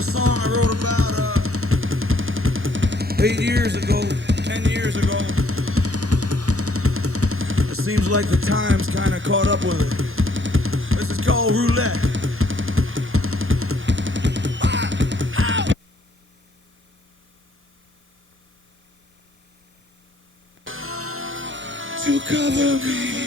a song I wrote about 8 years ago, 10 years ago. It seems like the time's kind of caught up with it. This is called Roulette. To cover me.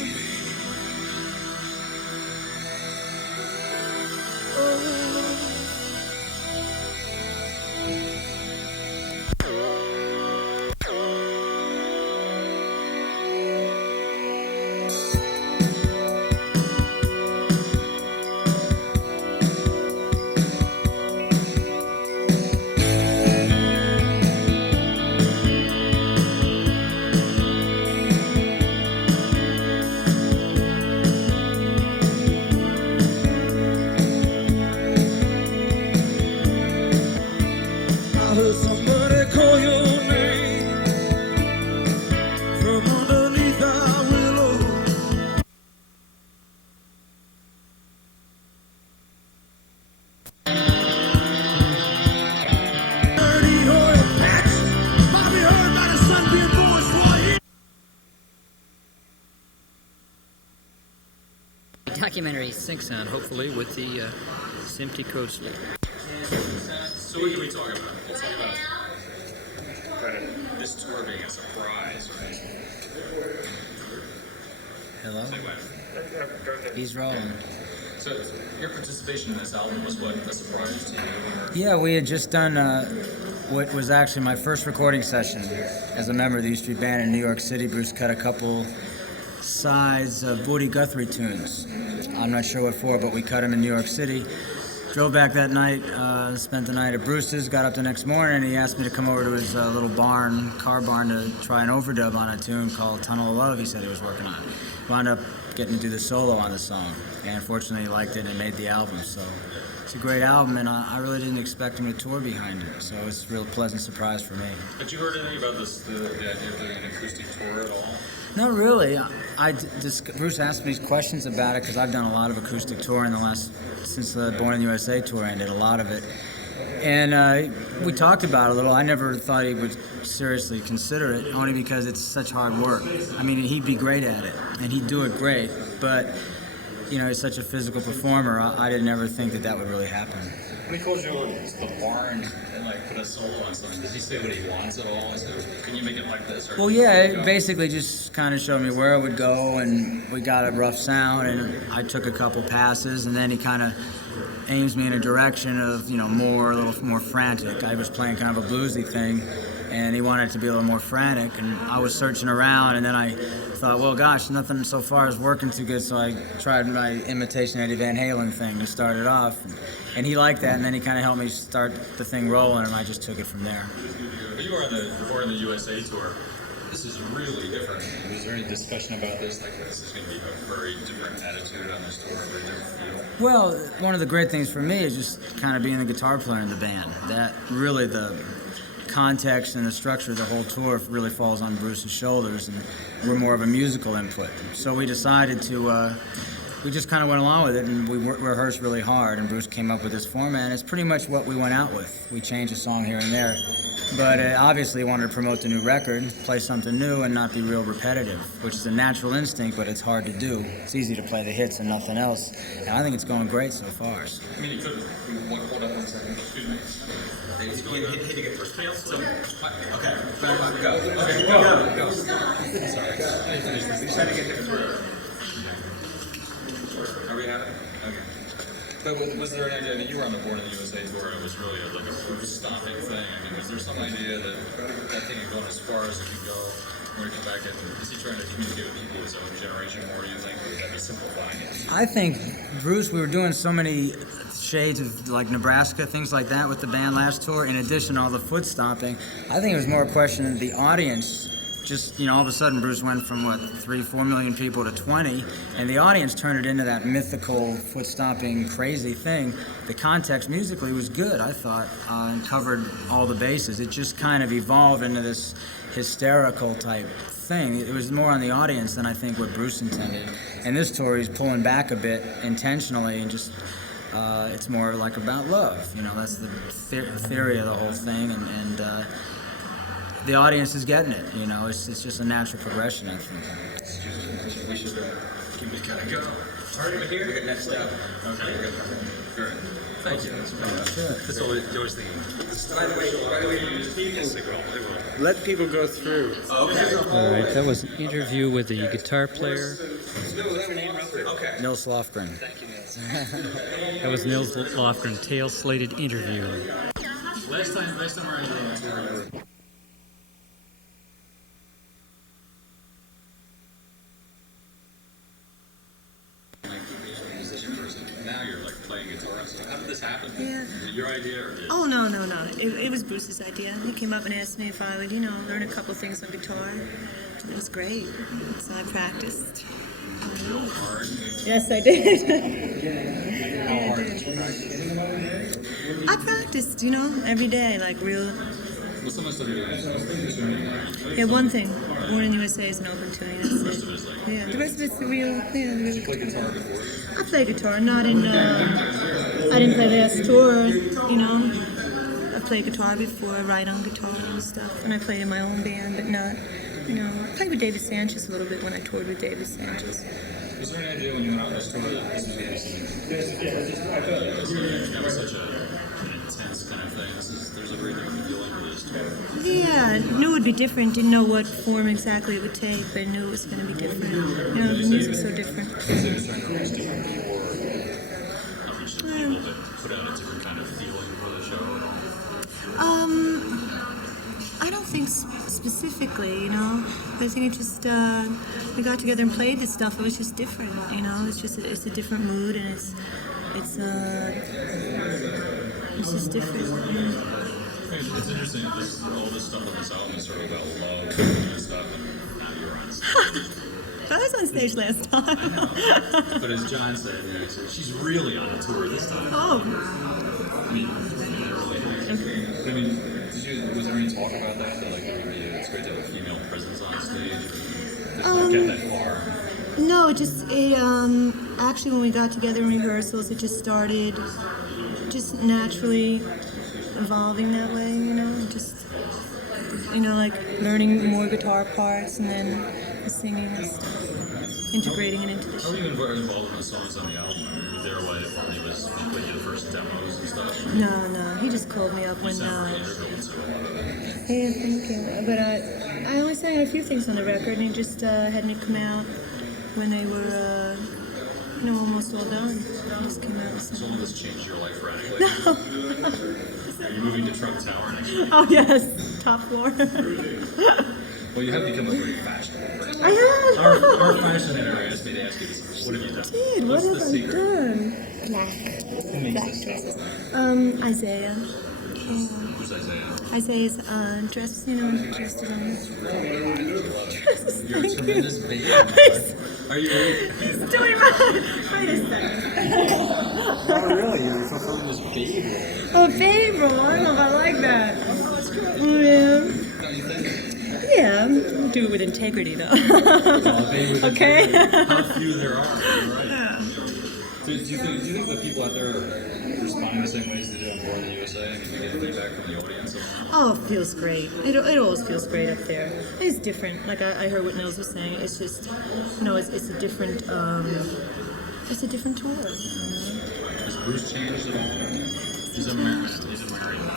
I heard somebody call your name from underneath our willow. Dirty oil patch, Bobby heard about his son being born for you. Documentary Sync Sound, hopefully, with the Simpty Coaster. So what can we talk about? We'll talk about kind of this tour being a surprise, right? Hello? Anyway, He's rolling. so your participation in this album was what, a surprise to you? Or? Yeah, we had just done what was actually my first recording session as a member of the E Street Band in New York City. Bruce cut a couple sides of Woody Guthrie tunes. I'm not sure what for, but we cut them in New York City. Drove back that night, spent the night at Bruce's, got up the next morning, and he asked me to come over to his little car barn, to try an overdub on a tune called Tunnel of Love he said he was working on. Wound up getting to do the solo on the song, and fortunately he liked it and made the album, so it's a great album, and I really didn't expect him to tour behind it, so it was a real pleasant surprise for me. Had you heard anything about this, the idea of doing an acoustic tour at all? Not really. Bruce asked me questions about it because I've done a lot of acoustic touring since the Born in the USA tour ended, a lot of it. And we talked about it a little. I never thought he would seriously consider it, only because it's such hard work. I mean, he'd be great at it, and he'd do it great, but, you know, he's such a physical performer, I didn't ever think that would really happen. When he called you over to the barn and like put a solo on something, does he say what he wants at all? He said, can you make it like this? Or Well, yeah, it basically just kind of showed me where it would go, and we got a rough sound, and I took a couple passes, and then he kind of aims me in a direction of, you know, a little more frantic. I was playing kind of a bluesy thing, and he wanted it to be a little more frantic, and I was searching around, and then I thought, well, gosh, nothing so far is working too good, so I tried my imitation Eddie Van Halen thing to start it off, and he liked that, and then he kind of helped me start the thing rolling, and I just took it from there. But you were on the Born in the USA tour. This is really different. Was there any discussion about this? Like, this is going to be a very different attitude on this tour, a very different feel? Well, one of the great things for me is just kind of being the guitar player in the band. That really the context and the structure of the whole tour really falls on Bruce's shoulders, and we're more of a musical input. So we decided to, we just kind of went along with it, and we rehearsed really hard, and Bruce came up with this format, and it's pretty much what we went out with. We changed a song here and there, but obviously wanted to promote the new record, play something new, and not be real repetitive, which is a natural instinct, but it's hard to do. It's easy to play the hits and nothing else, and I think it's going great so far. I mean, you could, hold on one second, excuse me. It's going on. Hitting it first. So, okay, go. Okay, go. Sorry. He's trying to get there through. Are we at it? Okay. But was there an idea, I mean, you were on the Born in the USA tour, and it was really like a proof-stopping thing. I mean, was there some idea that thing had gone as far as it could go? When you come back, and is he trying to communicate with people of his own generation more, do you think, or would that be simplifying it? I think, Bruce, we were doing so many shades of like Nebraska, things like that with the band last tour, in addition to all the foot stomping. I think it was more a question of the audience. Just, you know, all of a sudden Bruce went from, 3-4 million people to 20, and the audience turned it into that mythical, foot-stomping, crazy thing. The context musically was good, I thought, and covered all the bases. It just kind of evolved into this hysterical type thing. It was more on the audience than I think what Bruce intended. And this tour, he's pulling back a bit intentionally and just it's more like about love. You know, that's the theory of the whole thing, and the audience is getting it. You know, it's just a natural progression, I think. We should keep it kind of go. All right, we're here. We got next up. Okay, we're good. Great. Thank you. That's what I was thinking. By the way, yes, they will. Let people go through. Okay. All right, that was an interview with the guitar player. Okay. Nils Lofgren. That was Nils Lofgren, tail-slated interview. Last time I was on tour. Now you're like playing guitar and stuff. How did this happen? Yeah. Was it your idea or did Oh, no. It was Bruce's idea. He came up and asked me if I would, learn a couple things on guitar. It was great. So I practiced. real hard? Yes, I did. How hard did you practice? I practiced, every day, like real. What's some of the stuff you're doing? Yeah, one thing. Born in the USA is an open tune. That's The rest it. of it's like, Yeah, the rest of it's the real. Yeah, the you real. play guitar before? I play guitar, not in. I didn't play last tour, I played guitar before, I write on guitar and stuff, and I played in my own band, but not, I played with David Sanchez a little bit when I toured with David Sanchez. Was there any idea when you went out on this tour that this was going to be something? That was such an intense kind of thing. There's a very different feeling for this tour. Yeah, I knew it would be different, didn't know what form exactly it would take, but I knew it was going to be different. The music's so different. They were trying to reach different people or outreach to people that put out a different kind of feeling for the show and all? I don't think specifically, but I think it just, we got together and played this stuff, it was just different, it's a different mood, and it's just different. It's interesting, all this stuff on this album is sort of about love and stuff, and now you're on stage. I was on stage last time. I know. But as John said, she's really on a tour this time. Oh. I mean, really. I mean, was there any talk about that? That like it's great to have a female presence on stage. Just not get that far. No, actually when we got together in rehearsals, it just started just naturally evolving that way, just, like learning more guitar parts and then singing and stuff, integrating it into the How were show. you involved in the songs on the album? Were you there when he played your first demos and stuff? No, he just called me up when, You sound really integral to a lot of that. hey, thank you, but I only sang a few things on the record, and he just had me come out when they were, almost all done. He just came out and sang. Someone that's changed your life radically. Are you moving to Trump Tower next week? Oh yes, top floor. Well, you have become a very fashionable person. I have. Our fashion editor asked me to ask you this. What have you done? Dude, What's what the have I secret? done? Black dresses. Isaiah. Who's Isaiah? Isaiah's dressed, dressed it on. You're a tremendous baby. Are you really? He's doing right. Wait a second. Oh, really? You're fulfilling this baby role. Oh, babe roll. I don't know if I like that. Yeah. Don't you think? Yeah. Do it with integrity, though. Oh, baby with Okay. integrity. How few there are. You're right. Yeah. Do you think the people out there are responding the same ways they do on Born in the USA? I mean, you get feedback from the audience and all? Oh, it feels great. It always feels great up there. It's different. Like I heard what Nils was saying. It's just, it's a different, it's a different tour. Has Bruce changed at all? He's a married man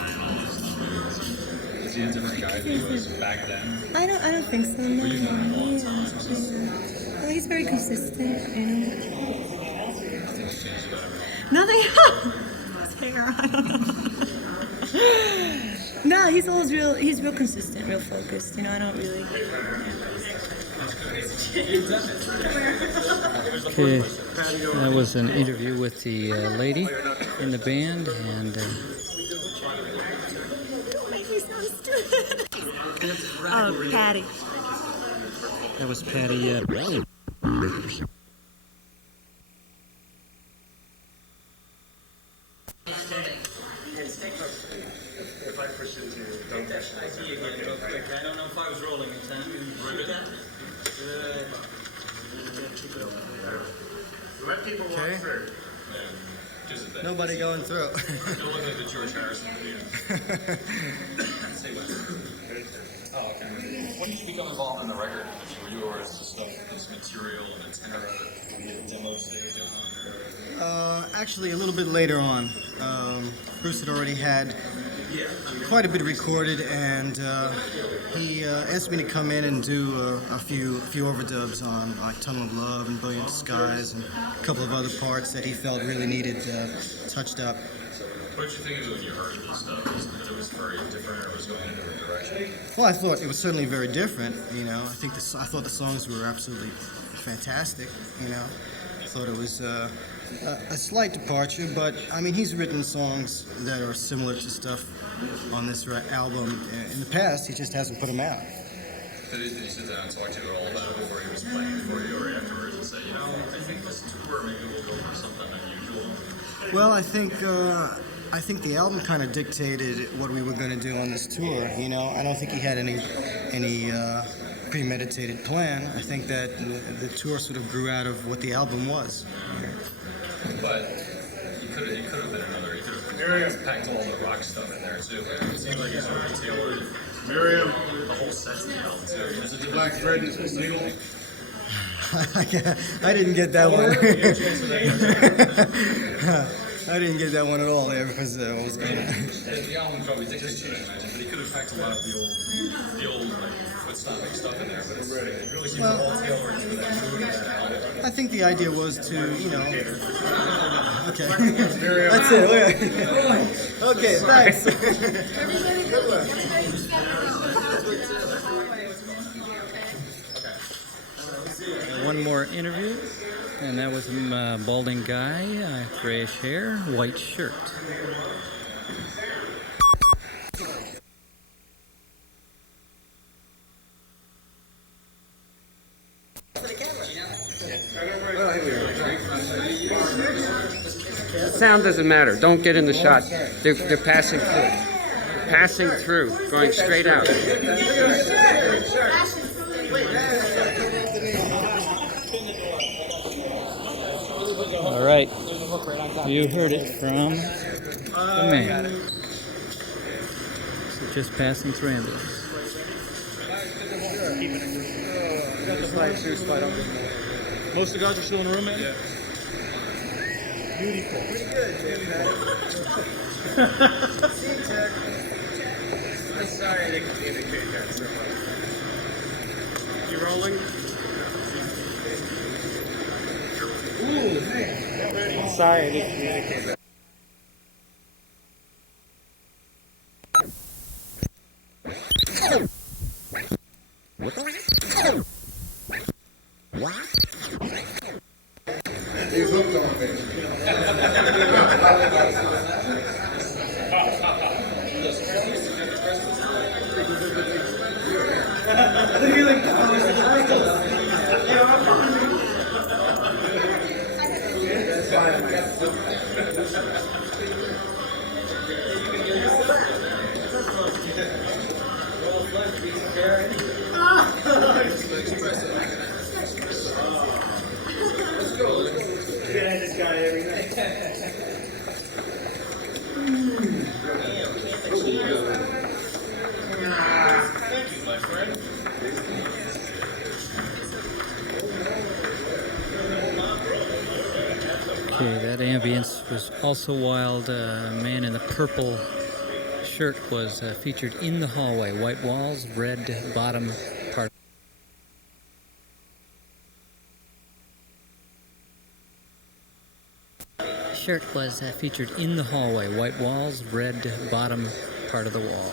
and all this stuff. Is he a different guy than he was back then? I don't think so. No. Well, you've known him a long Yeah. time. Well, he's very consistent. Nothing's changed about him. Nothing. His hair. I don't know. No, he's always real. He's real consistent, real focused. I don't really. Okay, that was an interview with the lady in the band, and Don't make me so stupid. Oh, Patty. that was Patty. If I push it to don't push it. I don't know if I was rolling in time. Let people walk through. Just a bit. Nobody going through. It looked like the George Harrison video. Say what? Oh, okay. When did you become involved in the record? Were you always just stuff, this material and the tenor of it, the demo stage? Actually, a little bit later on. Bruce had already had quite a bit recorded, and he asked me to come in and do a few overdubs on like Tunnel of Love and Brilliant Skies and a couple of other parts that he felt really needed touched up. What did you think of it when you heard this stuff? That it was very different, or was going in a different direction? Well, I thought it was certainly very different. You know, I thought the songs were absolutely fantastic. You know, I thought it was a slight departure, but I mean, he's written songs that are similar to stuff on this album in the past. He just hasn't put them out. Did he sit down and talk to you all about it before he was playing for you, or afterwards, and say, you know, I think this tour maybe we'll go for something unusual? Well, I think the album kind of dictated what we were going to do on this tour. You know, I don't think he had any premeditated plan. I think that the tour sort of grew out of what the album was. But he could have been another. He could have packed all the rock stuff in there too. It seems like he's sort of tailored Miriam, the whole set to the album too. Is it Black Thread is legal. I didn't get that one. I didn't get that one at all there because what was going on. The album probably dictates it, I imagine, but he could have packed a lot of the old like foot-stomping stuff in there. But it really seems all tailored to that mood of that album. I think the idea was to, you know. Okay. That's it. Okay, thanks. One more interview, and that was him, balding guy, grayish hair, white shirt. Sound doesn't matter. Don't get in the shot. They're passing through. Passing through. Going straight out. All right. You heard it from the man. So just passing through ambulance. Most of the guys are still in the room, man? Yeah. Beautiful. I'm sorry I didn't communicate that so much. You rolling? Ooh, man. I'm sorry I didn't communicate that. He's hooked on me. Okay, that ambience was also wild. Man in the purple shirt was featured in the hallway. White walls, red bottom part. Shirt was featured in the hallway. White walls, red bottom part of the wall.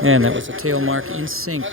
And that was a tail mark in sync.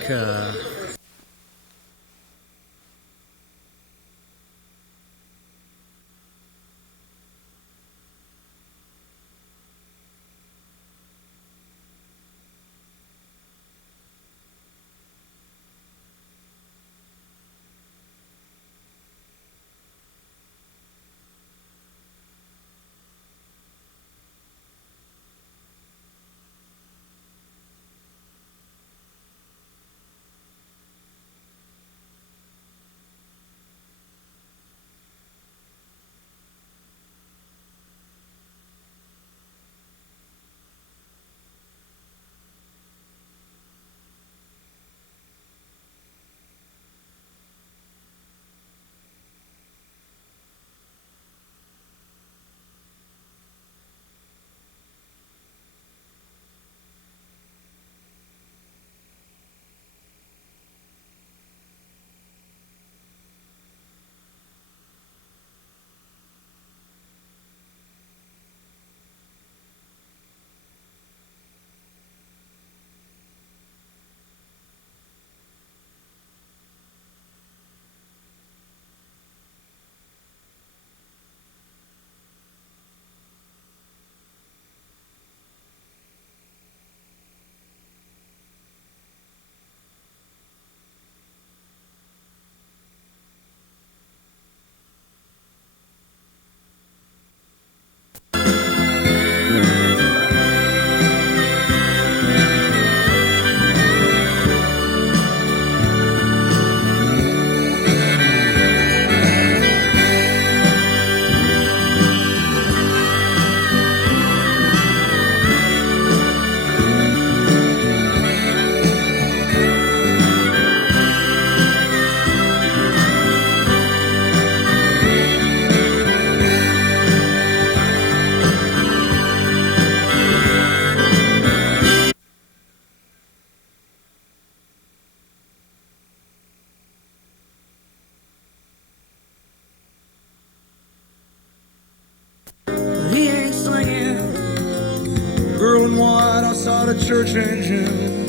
saw the church in June,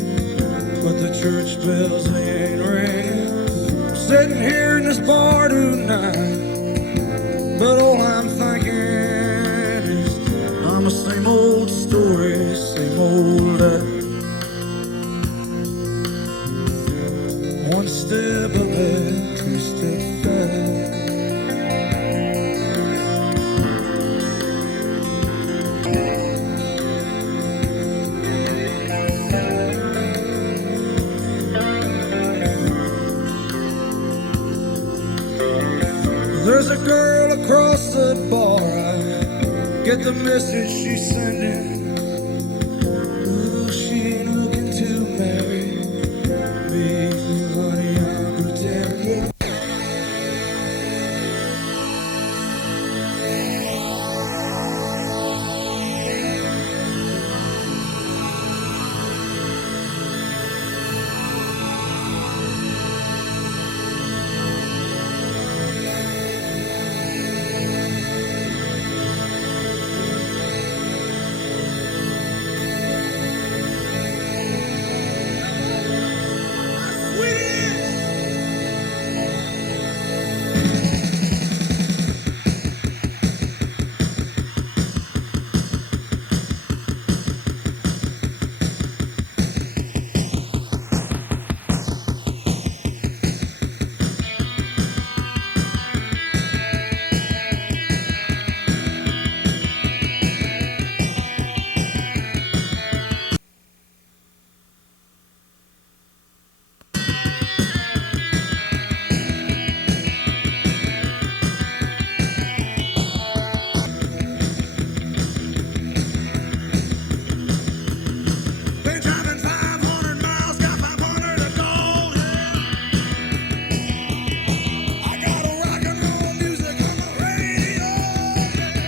but the church bells they ain't ringing. I'm sitting here in this bar tonight, but all I'm thinking is I'm the same old story, same old life. One step ahead, two steps back. There's a girl across the bar, I get the message she's sending. Oh, she ain't looking to marry me, honey, I'm pretending. Been driving 500 miles, got 500 to go, yeah. I got a rock and roll music on the radio, yeah.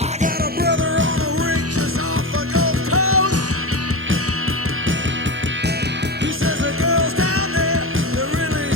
I got a brother on a rig just off the Gulf Coast. He says the girls down there, they're really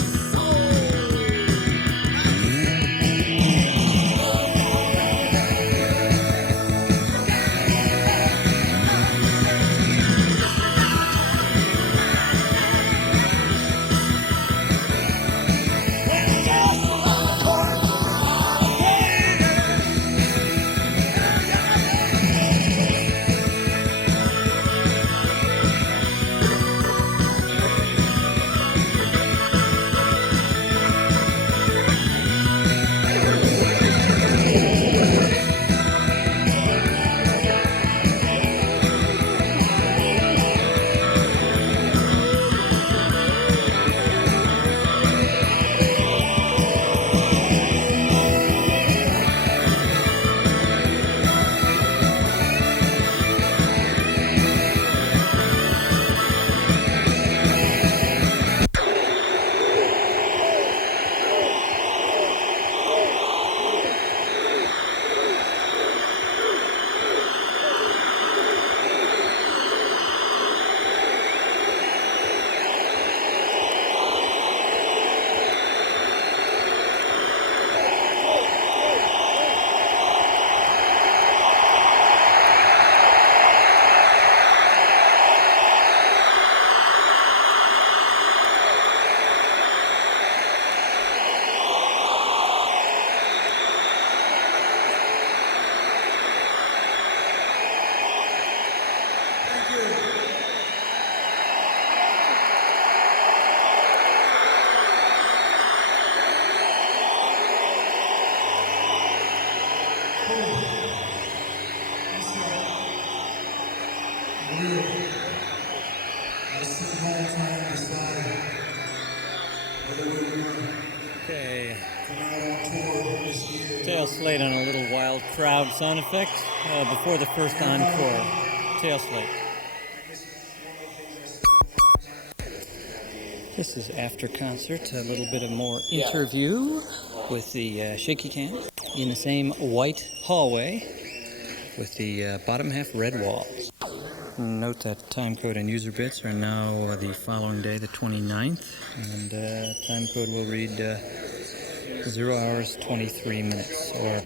Okay. Tail slate on a little wild crowd sound effect before the first encore. Tail slate. This is after concert, a little bit of more interview with the shaky cam in the same white hallway with the bottom half red wall. Note that time code and user bits are now the following day, the 29th, and time code will read 0 hours 23 minutes, or